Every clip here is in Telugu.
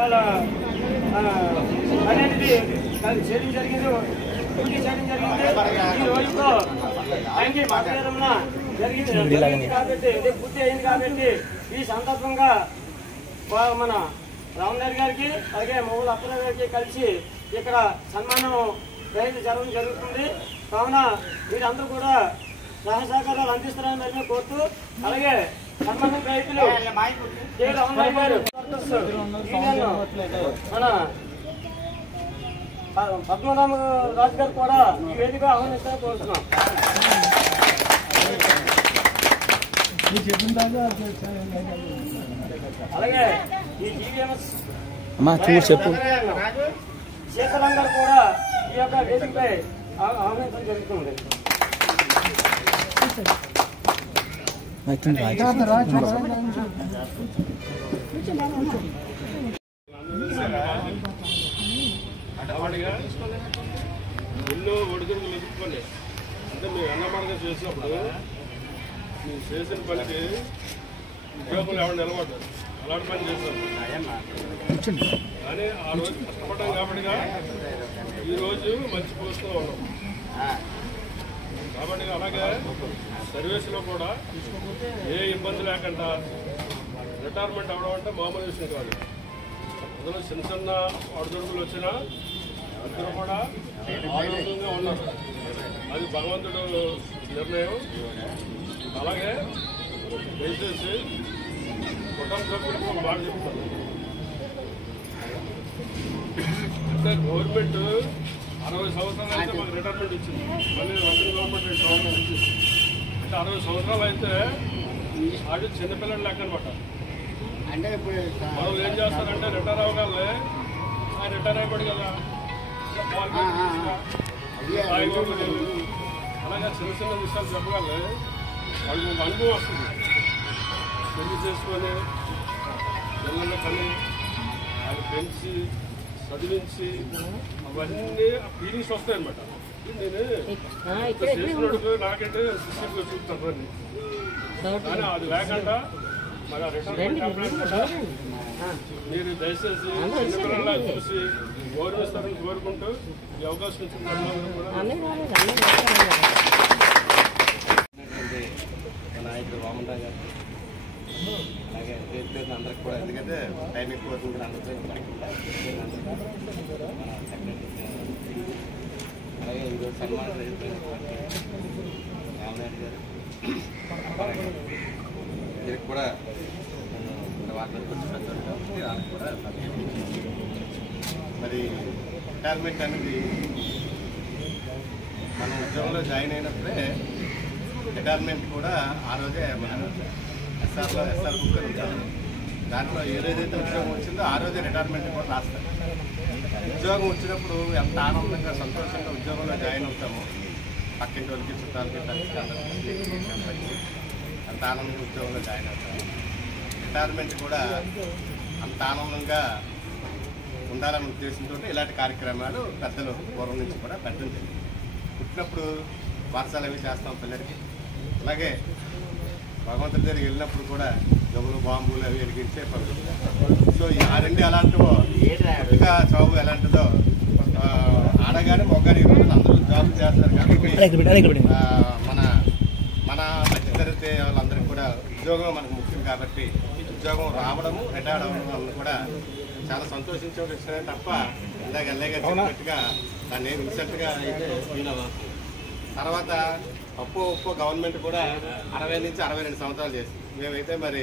వాళ్ళ అనేది చేయడం జరిగింది, పూర్తి చేయడం జరిగింది. ఈ రోజుతో ఆయనకి మతభేదమున జరిగింది కాబట్టి పూర్తి అయింది కాబట్టి ఈ సందర్భంగా మన రామనాయుడు గారికి అలాగే మౌల అప్పలరావు గారికి కలిసి ఇక్కడ సన్మానం జరగడం జరుగుతుంది. కావున మీరందరూ కూడా సహకారాలు అందిస్తారని కోరుతూ, అలాగే సన్మానం రైతులు రామనాయుడు గారు మన పద్మనాభ రాజు గారు కూడా ఈ వేదిక ఆహ్వానిస్తారని కోరుతున్నాం. అలాగే ఈ జీవీఎంఎస్ శేఖరం గారు కూడా ఈ యొక్క వేదికపై ఆహ్వానించడం జరుగుతుంది. ఎన్నో ఒడిదుడుకులు ఎదుర్కొని అంటే మీరు అన్నమాటగా చేసినప్పుడు మీరు చేసిన పనికి ఉద్యోగులు ఎవరు నిలబడ్డారు, అలాంటి పని చేశారు. కానీ ఆ రోజు కష్టపడ్డాం కాబట్టిగా ఈరోజు మంచి పోస్తూ ఉన్నాం కాబట్టి అలాగే సర్వీస్లో కూడా ఏ ఇబ్బంది లేకుండా రిటైర్మెంట్ అవ్వడం అంటే మామూలు విషయం కాదు. అందులో చిన్న చిన్న ఒడిదుడుకులు వచ్చినా అందరూ కూడా ఆరోగ్యంగా ఉన్నారు. అది భగవంతుడు నిర్ణయం. అలాగే దయచేసి కుటుంబ సభ్యులకు ఒక మాట చెప్తాను. అంటే గవర్నమెంట్ 60 సంవత్సరాలు అయితే మాకు రిటైర్మెంట్ ఇచ్చింది, మళ్ళీ వర్కింగ్ గవర్నమెంట్ ఇచ్చింది. అంటే 60 సంవత్సరాలు అయితే అది చిన్నపిల్లలు లెక్క అనమాట. అంటే ఇప్పుడు మనం ఏం చేస్తారంటే రిటైర్ అవ్వగలే రిటైర్ అయిపోయాడు కదా, అలాగే చిన్న చిన్న విషయాలు చెప్పగలే వాళ్ళకి ఒక అనుభవం వస్తుంది. పెళ్లి చేసుకొని పిల్లల పని అది పెంచి చదివించి అవన్నీ ఫీలింగ్స్ వస్తాయన్నమాట. నేను చేసినప్పుడు నాకంటే సిస్టమ్గా చూపుతాను అన్ని, కానీ అది లేకుండా మరి రిటైర్మెంట్ మీరు దయచేసి చిన్నపిల్లలా చూసి గౌరవిస్తారని కోరుకుంటూ ఈ అవకాశం ఇచ్చిన నాయకుడు వామనరావు గారు అలాగే పేరు అందరికి కూడా, ఎందుకంటే టైం ఎక్కువ అవుతుంది అందరితో అలాగే ఈరోజు సన్మానం రామనాయుడు గారు వీరికి కూడా వాటిని కొంచెం పెద్దలు కాబట్టి వాళ్ళకి కూడా మరి రిటైర్మెంట్ అనేది మనం ఉద్యోగంలో జాయిన్ అయినప్పుడే రిటైర్మెంట్ కూడా ఆ రోజే మన ఎస్ఆర్ బుక్ అని ఉంటుంది. దాంట్లో ఏదైతే ఉద్యోగం వచ్చిందో ఆ రోజే రిటైర్మెంట్ కూడా రాస్తారు. ఉద్యోగం వచ్చినప్పుడు ఎంత ఆనందంగా సంతోషంగా ఉద్యోగంలో జాయిన్ అవుతామో పక్కింటి వాళ్ళకి చుట్టాలకి కలిసి అందరికీ అంత ఆనందంగా ఉద్యోగంలో జాయిన్ అవుతాము. రిటైర్మెంట్ కూడా అంత ఆనందంగా ఉండాలనే ఉద్దేశంతో ఇలాంటి కార్యక్రమాలు పెద్దలు పూర్వం నుంచి కూడా పెట్టడం జరిగింది. పుట్టినప్పుడు వర్షాలు అవి చేస్తాం పిల్లలకి, అలాగే భగవంతుడి దగ్గరికి వెళ్ళినప్పుడు కూడా జబ్బులు బాంబులు అవి వెలిగించే పనులు. సో ఆ రెండు ఎలాంటివో ఇంకా చదువు ఎలాంటిదో ఆడగానే మొగ్గానే ఈరోజు అందరూ జాబ్ చేస్తారు కాబట్టి మన మధ్యతరగతి వాళ్ళందరికీ కూడా ఉద్యోగం మనకు ముఖ్యం కాబట్టి ఉద్యోగం రావడము రిటైర్ అవ్వడం కూడా చాలా సంతోషించే విషయమే తప్ప ఇందాక ఎల్ఐగా చెప్పినట్టుగా దాన్ని ఏం ఇన్సెంట్గా అయితే తర్వాత ఒప్పో గవర్నమెంట్ కూడా 60 నుంచి 62 సంవత్సరాలు చేసింది. మేమైతే మరి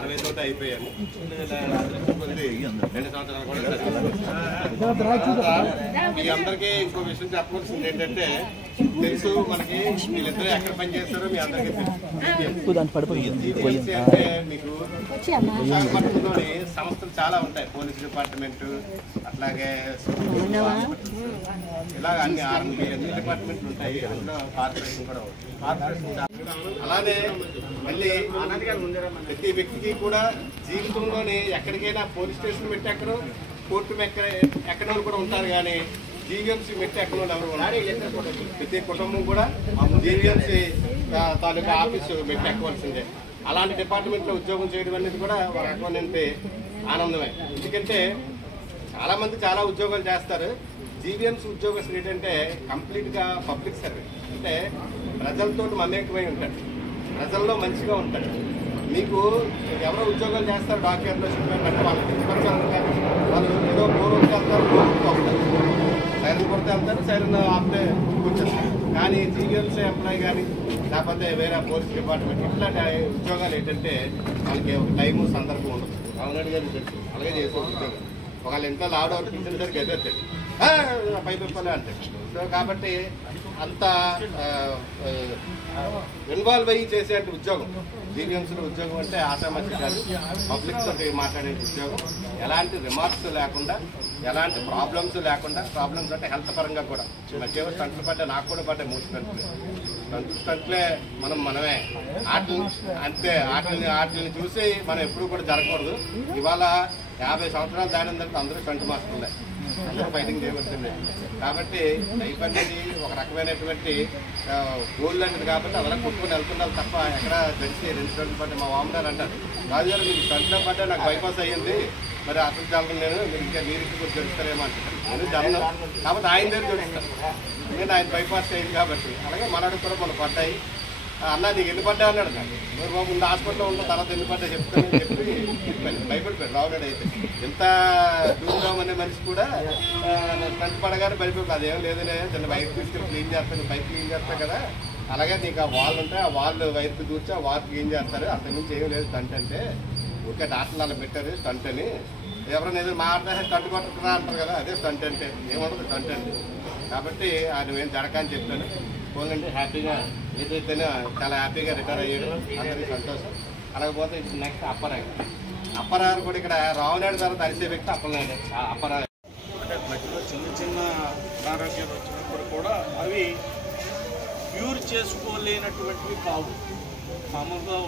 60 తోటి అయిపోయాము. 2 సంవత్సరాలు కూడా. మీ అందరికీ ఇంకో విషయం చెప్పవలసింది ఏంటంటే, తెలుసు మనకి వీళ్ళిద్దరూ ఎక్కడ పని చేస్తారో మీ అందరికీ తెలుసు. అంటే మీకు విశాఖపట్నంలోని సంస్థలు చాలా ఉంటాయి, పోలీస్ డిపార్ట్మెంట్ అట్లాగే ఇలా అన్ని ఆర్మీ అన్ని డిపార్ట్మెంట్లు ఉంటాయి. అందులో కార్పొరేషన్ కూడా అలానే మళ్ళీ ప్రతి వ్యక్తికి కూడా జీవితంలోని ఎక్కడికైనా పోలీస్ స్టేషన్ పెట్టి ఎక్కడో కోర్టు ఎక్కడో కూడా ఉంటారు, కానీ జీవీఎంసీ మెట్టి ఎక్కడో ఎవరు ఉన్నారు. ప్రతి కుటుంబం కూడా జీవీఎంసీ తాలూకా ఆఫీసు మెట్టి ఎక్కవలసిందే. అలాంటి డిపార్ట్మెంట్లో ఉద్యోగం చేయడం అనేది కూడా ఒక రకమైన ఆనందమే. ఎందుకంటే చాలామంది చాలా ఉద్యోగాలు చేస్తారు. జీవీఎంసీ ఉద్యోగస్తులు ఏంటంటే కంప్లీట్గా పబ్లిక్ సర్వీస్, అంటే ప్రజలతో మమేకమై ఉంటాడు, ప్రజల్లో మంచిగా ఉంటాడు. మీకు ఎవరో ఉద్యోగాలు చేస్తారు డాక్టర్లో అంటే వాళ్ళకి తీసుకొచ్చారు కానీ వాళ్ళు ఏదో పూర్వకి వెళ్తారు, పూర్వకి వస్తారు, సైరన్ కొడితే వెళ్తారు, సైరన్ ఆపితే కూర్చొస్తారు. కానీ జీవీఎంసీ ఎంప్లాయీ కానీ లేకపోతే వేరే పోలీస్ డిపార్ట్మెంట్ ఇట్లాంటి ఉద్యోగాలు ఏంటంటే వాళ్ళకి ఒక టైము సందర్భం ఉండదు. రావునాయుడు గారు తెలుసు, అలాగే చేసే ఉద్యోగం. ఒకళ్ళు ఇంట్లో లావుడు వరకు ఇచ్చేసరికి ఎదురుతాడు, పై పెప్పలే అంటాడు. సో కాబట్టి అంత ఇన్వాల్వ్ అయ్యి చేసే ఉద్యోగం జీవీఎంసీలో ఉద్యోగం అంటే ఆశామాషి కాదు. పబ్లిక్ తోటి మాట్లాడే ఉద్యోగం, ఎలాంటి రిమార్క్స్ లేకుండా, ఎలాంటి ప్రాబ్లమ్స్ లేకుండా. ప్రాబ్లమ్స్ అంటే హెల్త్ పరంగా కూడా మధ్య స్టంట్లు పడ్డా, నాకు కూడా పడ్డా 3 స్టంట్లే. మనమే ఆటలు అంతే, ఆటలని చూసి మనం ఎప్పుడు కూడా జరగకూడదు. ఇవాళ 50 సంవత్సరాలు దాని తర్వాత అందరూ స్టంట్ మాస్టర్లే, అందరూ ఫైటింగ్ చేయవలసిందే. కాబట్టి లైఫ్ అనేది ఒక రకమైనటువంటి గోల్ లాంటిది. కాబట్టి అలా కొట్టుకుని వెళ్తున్నారు తప్ప ఎక్కడ తెలిసి 2 స్టంట్లు పడ్డా. మా వామగారు అంటారు, రాజుగారు మీకు స్టంట్లో పడ్డా నాకు బైపాస్ అయ్యింది, మరి అసలు జరగను నేను, మీరు ఇంకా కూడా తెలుస్తారేమో అంటారు. నేను జరగను కాబట్టి ఆయన దగ్గర తెలుస్తాను, నేను ఆయన బైపాస్ అయింది కాబట్టి. అలాగే మనడు కూడా మనం పడ్డాయి. అన్న నీకు ఎన్ని పడ్డా అన్నాడు నాకు. మరి బాబు ముందు హాస్పిటల్లో ఉన్న తర్వాత ఎన్ని పడ్డా చెప్తానని చెప్పి భయపడిపోయాడు రావునాడు. అయితే ఎంత దూరం అనే మనిషి కూడా స్టంట్ పడగానే భయపడి అదేం లేదనే చిన్న బైక్ తీసుకెళ్ళి క్లీన్ చేస్తాను, బైక్ క్లీన్ చేస్తా కదా, అలాగే నీకు ఆ వాల్ ఉంటాయి, ఆ వాల్ వైపు దూర్చి ఆ వాల్ క్లీన్ చేస్తారు, అంతకుమించి ఏం లేదు స్టంట్ అంటే. ఊరికే డాక్టర్లు అలా పెట్టారు స్టంట్ అని. ఎవరైనా ఏదో మాట్లాడే స్టంట్ కొట్టుకున్నా అంటారు కదా, అదే స్టంట్ అంటే. ఏముంటుంది స్టంట్ అంటే. కాబట్టి ఆయన ఏం జరగని చెప్పాను. పోలంటే హ్యాపీగా ఏదైతేనే చాలా హ్యాపీగా రిటైర్ అయ్యాడు, అందరికీ సంతోషం. అలాగే పోతే ఇప్పుడు నెక్స్ట్ అప్పరారు కూడా ఇక్కడ రావునాయుడు తర్వాత అరిసే వ్యక్తి అప్పలనాయుడు. అప్పరారు అంటే మధ్యలో చిన్న అనారోగ్యాలు వచ్చినప్పుడు కూడా అవి క్యూర్ చేసుకోలేనటువంటివి కావు, మామూలుగా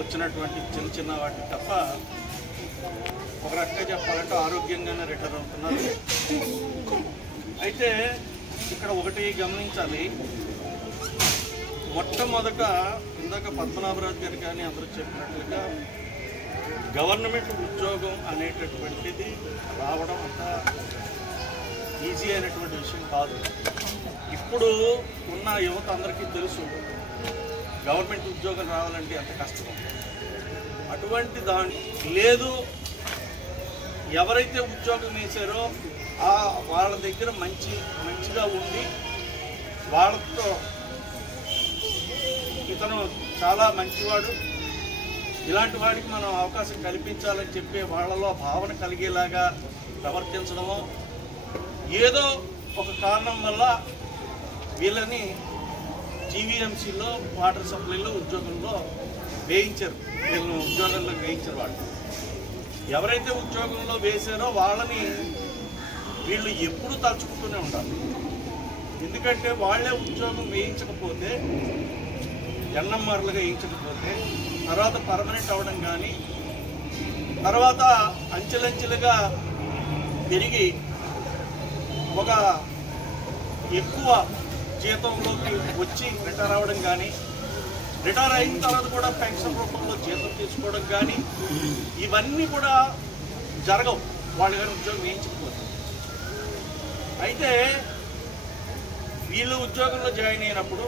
వచ్చినటువంటి చిన్న వాటికి తప్ప ఒక రకంగా చెప్పాలంటే ఆరోగ్యంగానే రిటైర్ అవుతున్నారు. అయితే ఇక్కడ ఒకటి గమనించాలి, మొట్టమొదట ఇందాక పద్మనాభరాజు గారు కానీ అందరూ చెప్పినట్లుగా గవర్నమెంట్ ఉద్యోగం అనేటటువంటిది రావడం అంత ఈజీ అయినటువంటి విషయం కాదు. ఇప్పుడు ఉన్న యువత అందరికీ తెలుసు గవర్నమెంట్ ఉద్యోగం రావాలంటే ఎంత కష్టం. అటువంటి లేదు, ఎవరైతే ఉద్యోగం వేశారో వాళ్ళ దగ్గర మంచిగా ఉండి వాళ్ళతో ఇతను చాలా మంచివాడు, ఇలాంటి వాడికి మనం అవకాశం కల్పించాలని చెప్పి వాళ్ళలో భావన కలిగేలాగా ప్రవర్తించడమో, ఏదో ఒక కారణం వల్ల వీళ్ళని జీవీఎంసీలో వాటర్ సప్లైలో ఉద్యోగంలో వేయించారు, వీళ్ళని ఉద్యోగంలో వేయించారు. వాళ్ళు ఎవరైతే ఉద్యోగంలో వేశారో వాళ్ళని వీళ్ళు ఎప్పుడు తలుచుకుంటూనే ఉండాలి. ఎందుకంటే వాళ్ళే ఉద్యోగం వేయించకపోతే, ఎన్ఎంఆర్లుగా వేయించకపోతే తర్వాత పర్మనెంట్ అవ్వడం కానీ, తర్వాత అంచెలంచెలుగా పెరిగి ఒక ఎక్కువ జీతంలోకి వచ్చి రిటైర్ అవ్వడం కానీ, రిటైర్ అయిన తర్వాత కూడా పెన్షన్ రూపంలో జీతం తీసుకోవడం కానీ, ఇవన్నీ కూడా జరగవు వాళ్ళు కానీ ఉద్యోగం వేయించకపోతే. అయితే వీళ్ళు ఉద్యోగంలో జాయిన్ అయినప్పుడు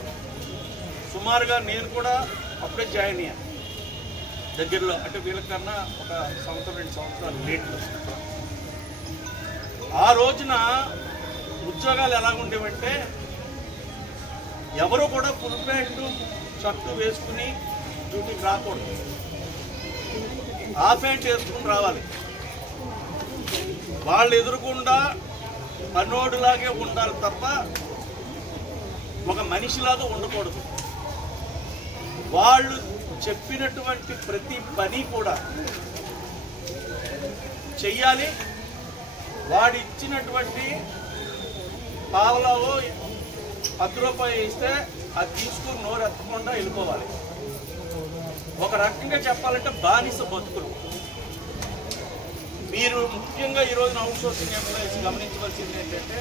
సుమారుగా నేను కూడా అప్పుడే జాయిన్ అయ్యాను దగ్గరలో, అంటే వీళ్ళకన్నా ఒక 1-2 సంవత్సరాలు లేట్లో. ఆ రోజున ఉద్యోగాలు ఎలా ఉండేవంటే ఎవరు కూడా ఫుల్ ప్యాంటు షర్టు వేసుకుని డ్యూటీకి రాకూడదు, హాఫ్ ప్యాంట్ వేసుకుని రావాలి. వాళ్ళు ఎదురుకుండా పన్నోడులాగే ఉండాలి తప్ప ఒక మనిషిలాగా ఉండకూడదు. వాళ్ళు చెప్పినటువంటి ప్రతి పని కూడా చెయ్యాలి. వాడు ఇచ్చినటువంటి పావలాలో 10 రూపాయలు ఇస్తే అది తీసుకుని నోరు ఎత్తకుండా వెళ్ళిపోవాలి. ఒక రకంగా చెప్పాలంటే బానిస బతుకులు. మీరు ముఖ్యంగా ఈరోజున అవుట్ సోర్సింగ్ ఎంప్లాయీస్ గమనించవలసింది ఏంటంటే,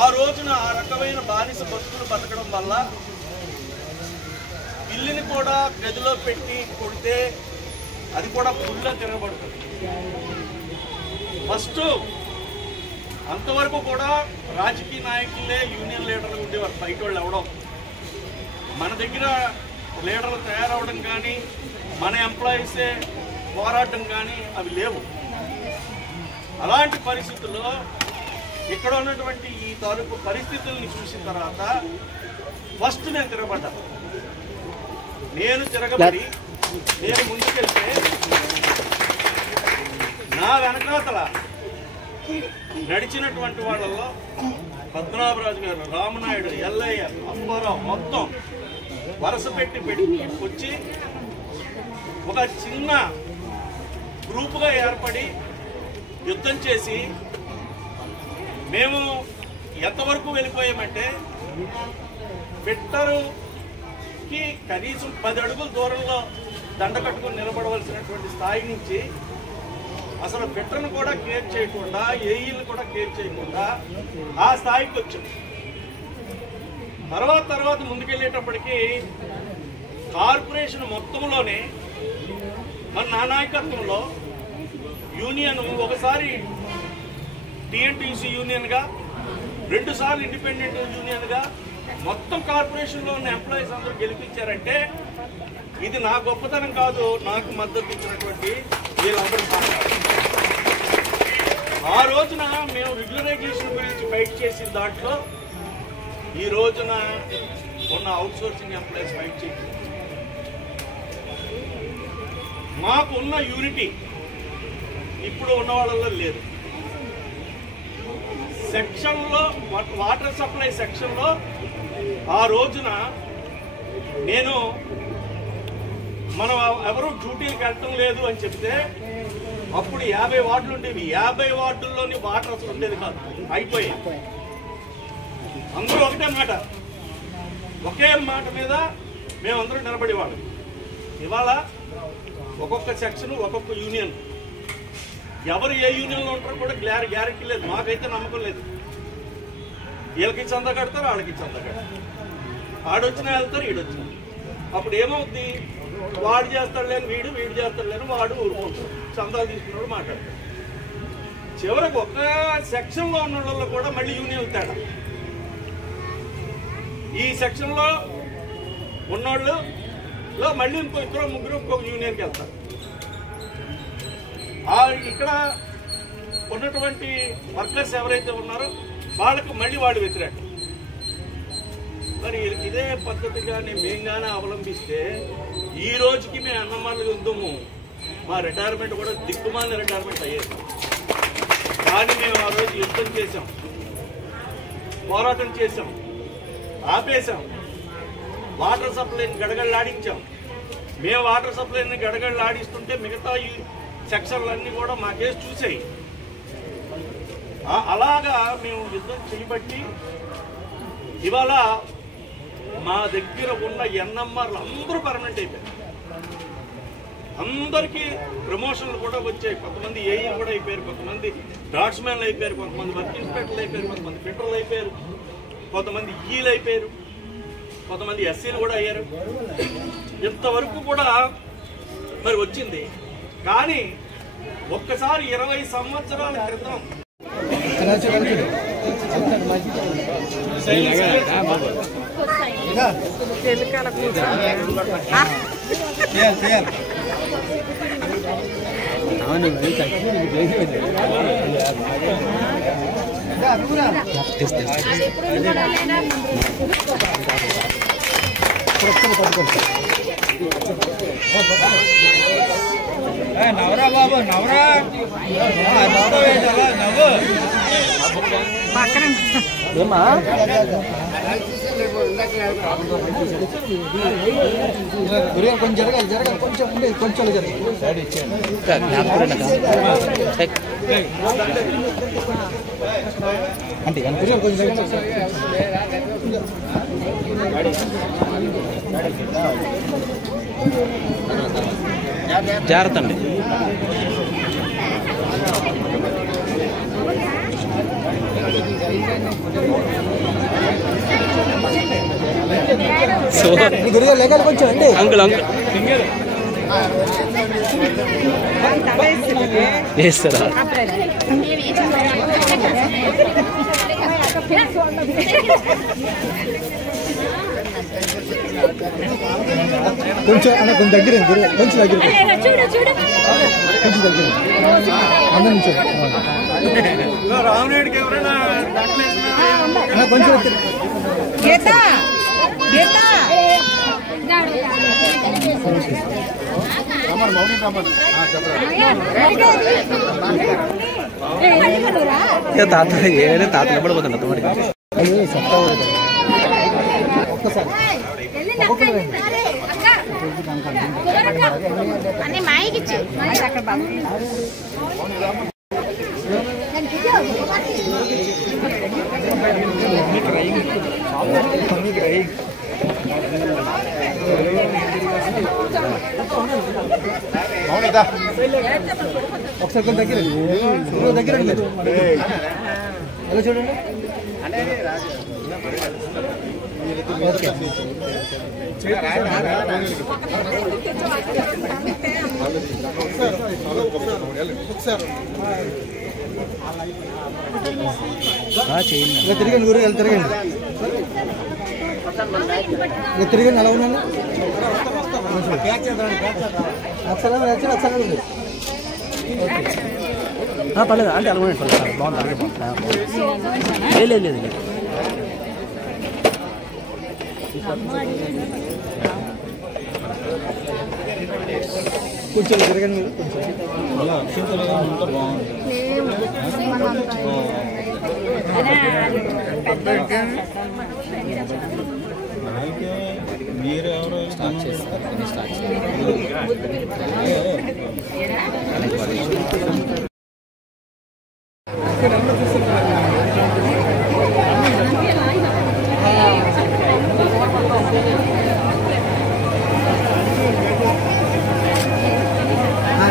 ఆ రోజున ఆ రకమైన బానిస బతుకులు బతకడం వల్ల పిల్లిని కూడా గదిలో పెట్టి కొడితే అది కూడా ఫుల్గా తిరగబడుతుంది. ఫస్ట్ అంతవరకు కూడా రాజకీయ నాయకులే యూనియన్ లీడర్లు ఉండేవారు, బయట వాళ్ళు ఎవడం. మన దగ్గర లీడర్లు తయారవడం కానీ మన ఎంప్లాయీసే పోరాటం కానీ అవి లేవు. అలాంటి పరిస్థితుల్లో ఇక్కడ ఉన్నటువంటి ఈ తాలూకు పరిస్థితుల్ని చూసిన తర్వాత ఫస్ట్ నేను తిరగబడ్డాను. నేను తిరగబడి నేను ముందుకెళ్తే నా వెనకాతల నడిచినటువంటి వాళ్ళల్లో పద్మనాభరాజు గారు, రామనాయుడు, ఎల్లయ్య, అప్పారావు మొత్తం వరుస పెట్టి వచ్చి ఒక చిన్న గ్రూపుగా ఏర్పడి యుద్ధం చేసి మేము ఎంతవరకు వెళ్ళిపోయామంటే ఫిట్టరుకి కనీసం 10 అడుగుల దూరంలో దండ కట్టుకుని నిలబడవలసినటువంటి స్థాయి నుంచి అసలు ఫిట్టర్ను కూడా కేర్ చేయకుండా, ఏఈలను కూడా కేర్ చేయకుండా ఆ స్థాయికి వచ్చాం. తర్వాత ముందుకెళ్ళేటప్పటికీ కార్పొరేషన్ మొత్తంలోనే మన నా నాయకత్వంలో యూనియన్ ఒకసారి టీఎన్టీసీ యూనియన్గా, 2 సార్లు ఇండిపెండెంట్ యూనియన్గా మొత్తం కార్పొరేషన్లో ఉన్న ఎంప్లాయీస్ అందరూ గెలిపించారంటే ఇది నా గొప్పతనం కాదు, నాకు మద్దతు ఇచ్చినటువంటి వీళ్ళందరూ. ఆ రోజున మేము రెగ్యులరైజేషన్ గురించి ఫైట్ చేసిన దాంట్లో ఈ రోజున ఉన్న అవుట్ సోర్సింగ్ ఎంప్లాయీస్ ఫైట్ చేసి మాకు ఉన్న యూనిటీ ఇప్పుడు ఉన్న వాళ్ళలో లేదు. సెక్షన్లో వాటర్ సప్లై సెక్షన్లో ఆ రోజున నేను మనం ఎవరు డ్యూటీలకు వెళ్ళటం లేదు అని చెప్తే అప్పుడు 50 వార్డులు ఉండేవి. 50 వార్డుల్లోని వాటర్ అసలు ఉండేది కాదు, అయిపోయాయి. అందరూ ఒకటే మాట, ఒకే మాట మీద మేమందరం నిలబడేవాళ్ళం. ఇవాళ ఒక్కొక్క సెక్షన్, ఒక్కొక్క యూనియన్, ఎవరు ఏ యూనియన్లో ఉంటారో కూడా గ్యారెంటీ లేదు. మాకైతే నమ్మకం లేదు. వీళ్ళకి చందా కడతారు, వాళ్ళకి చందా కడతారు, ఆడొచ్చినా వెళ్తారు, ఈడొచ్చినా. అప్పుడు ఏమవుద్ది, వాడు చేస్తాడు లేని వీడు, వీడు చేస్తాడు లేని వాడు ఊరుకుంటాడు, చందాలు తీసుకున్నాడు మాట్లాడతాడు. చివరికి ఒక్క సెక్షన్లో ఉన్న వాళ్ళు కూడా మళ్ళీ యూనియన్ తేడా. ఈ సెక్షన్లో ఉన్నోళ్ళు మళ్ళీ ఇంకో 2-3 ఇంకొక యూనియన్కి వెళ్తారు. ఇక్కడ ఉన్నటువంటి వర్కర్స్ ఎవరైతే ఉన్నారో వాళ్ళకు మళ్ళీ వాడు వ్యతిరేకం. మరి ఇదే పద్ధతిగానే మేంగానే అవలంబిస్తే ఈ రోజుకి మేము అన్నమార్లు యుద్ధము, మా రిటైర్మెంట్ కూడా దిక్కుమాలిన రిటైర్మెంట్ అయ్యేది. కానీ మేము ఆ రోజు యుద్ధం చేశాం, పోరాటం చేశాం, ఆపేశాం. వాటర్ సప్లైని గడగడలాడించాం. మేము వాటర్ సప్లైని గడగడలాడిస్తుంటే మిగతా ఈ సెక్షన్లన్నీ కూడా మా కేసు చూసాయి. అలాగా మేము యుద్ధం చేయబట్టి ఇవాళ మా దగ్గర ఉన్న ఎన్ఎంఆర్లు అందరూ పర్మనెంట్ అయిపోయారు. అందరికీ ప్రమోషన్లు కూడా వచ్చాయి. కొంతమంది ఏఈ కూడా అయిపోయారు, కొంతమంది డాట్స్మెన్లు అయిపోయారు, కొంతమంది వర్క్ ఇన్స్పెక్టర్లు అయిపోయారు, కొంతమంది ఫిట్టర్లు అయిపోయారు, కొంతమంది ఈలు అయిపోయారు, కొంతమంది ఎస్సీలు కూడా అయ్యారు. ఇంతవరకు కూడా మరి వచ్చింది. కానీ ఒక్కసారి 20 సంవత్సరాల క్రితం నవరా బాబు నవరా నవ్వు కొంచెం జరగాలి జరగాలి కొంచెం కొంచెం జరగాలి. అంటే కొంచెం జాగ్రత్త అండి. లేకాలి కొంచెం అండి అంకుల్ అంకుల్ వేస్తారా? కొంచెం అన్న కొంచెం దగ్గర కొంచెం దగ్గర కొంచెం దగ్గర అందరి నుంచి రామనాయుడికి ఎవరైనా అన్న కొంచెం గీత గీత తాత ఏమైనా తాత నిలబడిపోతున్నా తోడికి. అన్ని మాయకిచ్చి అక్కడ ఒకసారి కొంచెం దగ్గర దగ్గర ఎలా చూడండి. ఇలా తిరగండి గురు, ఇలా తిరగండి, ఇలా తిరగండి. అలా ఉన్నాను పర్లేదు అంటే అలాగే బాగుంటుంది. లేదు లేదు కొంచెం తిరగండి మీరు, కొంచెం అలా బాగుంది. మీరు ఎవరు స్టార్ట్ చేస్తారు?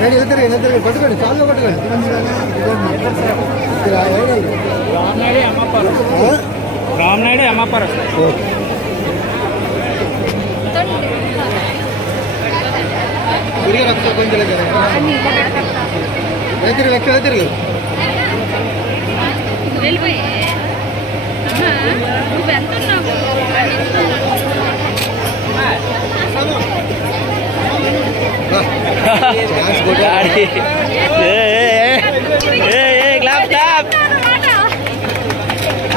రెడీ వెళ్తారు పట్టుకోండి, చాలా పట్టుకోండి. రామనాయుడు అమ్మపారు కొంచెం లక్ష తిరిగి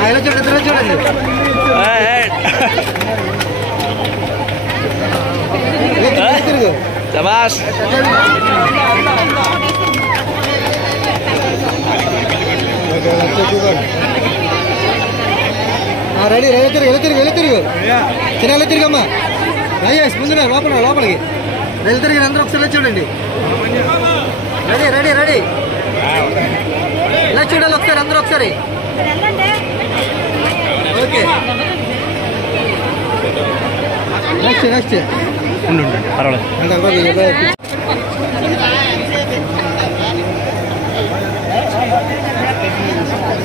ఎలా చూడండి, ఎలా చూడండి. తిరుగు శభాష్. రెడీ ఎలా తిరుగు, ఎలా తిరుగు, ఎలా తిరుగు, చిన్న తిరిగమ్మా. రాయేష్ ముందు లోపలికి వెళ్ళి తిరిగి అందరూ ఒకసారి చూడండి. రెడీ రెడీ రెడీ ఇలా చూడాలి ఒకసారి, అందరూ ఒకసారి. ఓకే నెక్స్ట్ నెక్స్ట్ పర్వాలేదు.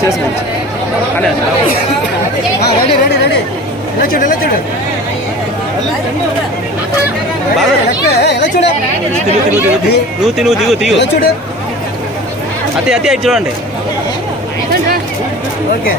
చేసుకోండి. రెడీ రెడీ రెడీ ఇలా చూడు, ఇలా చూడు, ఎలా చూడు, దిగు ఇలా చూడు. అతి అతి చూడండి. ఓకే